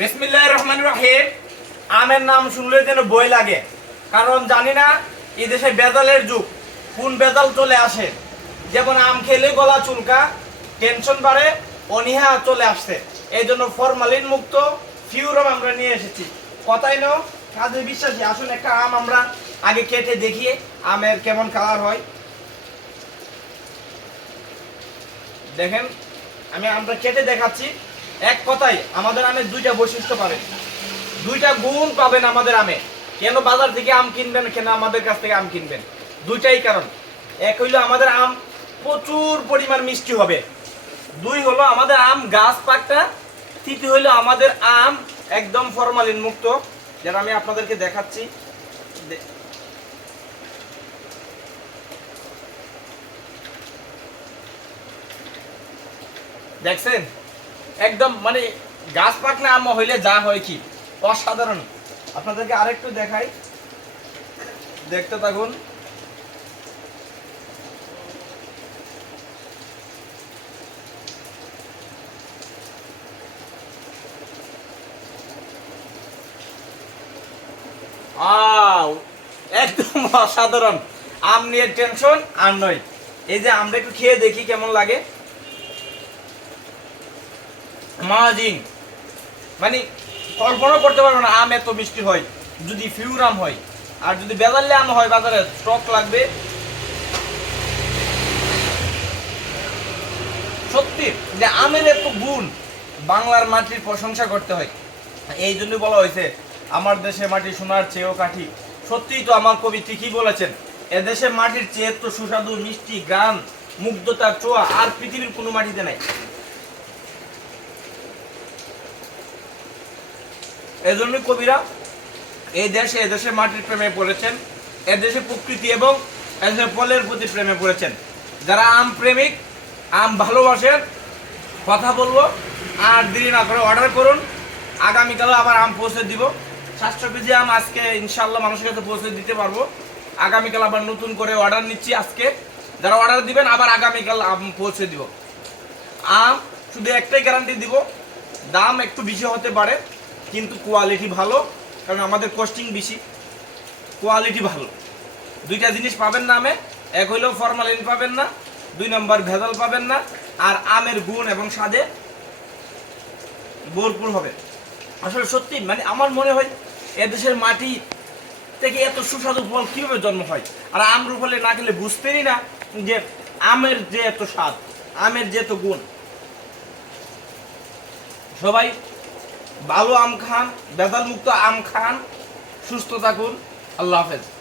বিসমিল্লাহ রহমান রাহিম। আমের নাম শুনলে যেন বই লাগে। কারণ জানি না, এই দেশে বেদালের যুগ। কোন বেদাল চলে আসে? যেমন আম খেলে গলা চুলকা টেনশন বাড়ে, অনীহা চলে আসছে। এই জন্য ফরমালিন মুক্ত ফিউরম আমরা নিয়ে এসেছি। কথাই নো কাজে বিশ্বাসী, আসুন একটা আম আমরা আগে কেটে দেখিয়ে আমের কেমন কালার হয়। দেখেন, আমি আমরা কেটে দেখাচ্ছি। এক কথাই আমাদের আমের দুইটা বৈশিষ্ট্য পাবেন। দুইটা গুণ পাবেন আমাদের আমে। কেন বাজার থেকে আম কিনবেন, কেন আমাদের কাছ থেকে আম কিনবেন? দুইটাই কারণ। এক হইল আমাদের আম প্রচুর পরিমাণ মিষ্টি হবে। দুই হলো আমাদের আম গাছ পাকটা। তৃতীয় হইল আমাদের আম একদম ফরমালিন মুক্ত। যেটা আমি আপনাদেরকে দেখাচ্ছি। দেখছেন? একদম মানে গাছ পাকনা আম হইলে যা হয় কি? অসাধারণ। আপনাদেরকে আরেকটু দেখাই। দেখতে থাকুন। একদম অসাধারণ। আম নিয়ে টেনশন আর নয়। এই যে আমরা একটু খেয়ে দেখি কেমন লাগে। মাজিং মানে কল্পনা করতে পারব না, আম এত মিষ্টি হয়, যদি ফিউর আম হয়। আর যদি বেদাল্লে আম হয়, বাজারে স্টক লাগবে। সত্যি, যে আমের এত গুণ, বাংলার মাটির প্রশংসা করতে হয়। এই জন্য বলা হয়েছে, আমার দেশে মাটি সোনার চেয়েও কাঠি। সত্যিই তো আমার কবি ঠিকই বলেছেন, এদেশে মাটির চেয়ে তো সুস্বাদু, মিষ্টি গান মুগ্ধতা চোয়া আর পৃথিবীর কোনো মাটিতে নাই। এই কবিরা এই দেশে এদেশে মাটির প্রেমে পড়েছেন এদেশে প্রকৃতি এবং এদেশে ফলের প্রতি প্রেমে পড়েছেন। যারা আম প্রেমিক, আম ভালোবাসেন, কথা বলব, আর দেরি না করে অর্ডার করুন। আগামীকালও আবার আম পৌঁছে দিব। সাতশো আম আজকে ইনশাল্লাহ মানুষের কাছে পৌঁছে দিতে পারব। আগামীকাল আবার নতুন করে অর্ডার নিচ্ছি আজকে। যারা অর্ডার দিবেন, আবার আগামীকাল আম পৌঁছে দিব। আম শুধু একটাই গ্যারান্টি দিব, দাম একটু বেশি হতে পারে। কিন্তু কোয়ালিটি ভালো, কারণ আমাদের কস্টিং বেশি। কোয়ালিটি ভালো। দুইটা জিনিস পাবেন না আমে এক হইলেও ফরমালিন পাবেন না, দুই নম্বর ভেজাল পাবেন না, আর আমের গুণ এবং স্বাদে ভরপুর হবে। আসলে সত্যি মানে আমার মনে হয় এদেশের মাটি থেকে এত সুস্বাদু ফল কীভাবে জন্ম হয়? আর আমরু ফলে না খেলে বুঝতেনই না যে আমের যে এত স্বাদ, আমের যে এত গুণ। সবাই ভালো আম খান বেদাল মুক্ত আম খান সুস্থ থাকুন। আল্লাহ হাফেজ।